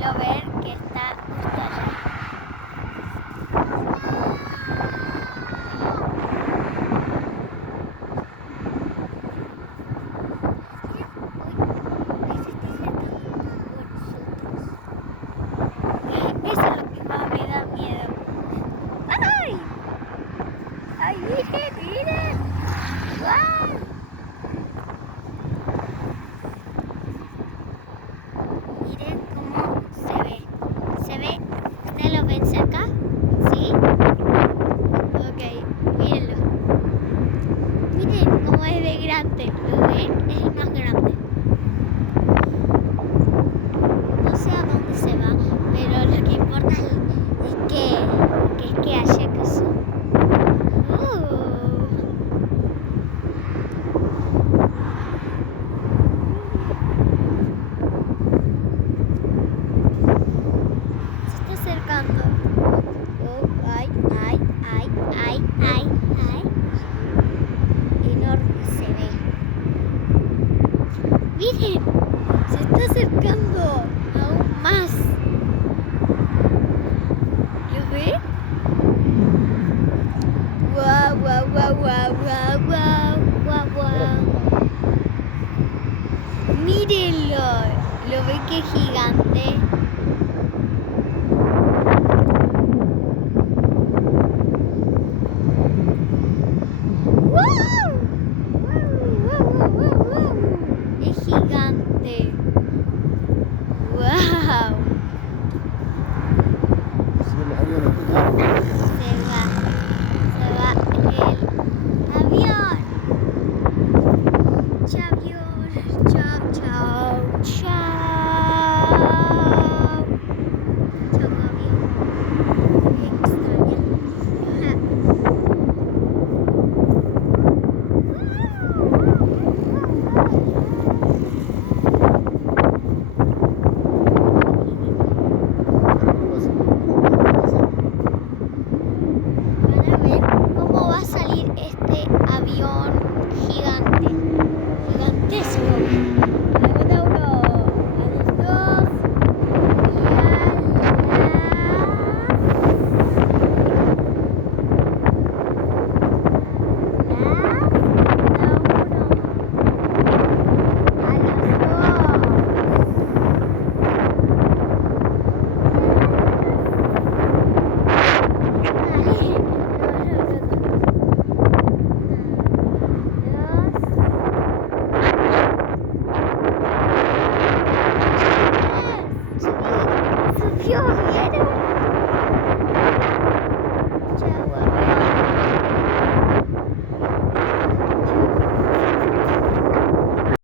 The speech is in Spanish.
lo ver que está justo allá. Eso es lo que más me da miedo. ¡Ay! ¡Ay, miren, miren! ¡Guau! Miren cómo se ve. ¿Se ve? ¿Ustedes lo ven cerca? ¿Sí? Ok, mírenlo. Miren cómo es de grande. ¿Lo ven? Es más grande. No sé a dónde se va, pero lo que importa es que haya cosas. Se está acercando. Ay, ay, ay, ay, ay, ay. Enorme se ve. Miren, se está acercando aún más. ¿Lo ven? Guau, guau, guau, guau, guau, guau, guau, guau. Mírenlo. ¿Lo ven que es gigante? ¡Wow! Es gigante. ¡Wow! Se va el avión. Chao, avión. Chao, chao, chao. Chao, avión. Me extraña. Van a ver cómo va a salir este avión gigante, gigantesco. A uno, a los dos y a subió, ¿vieron?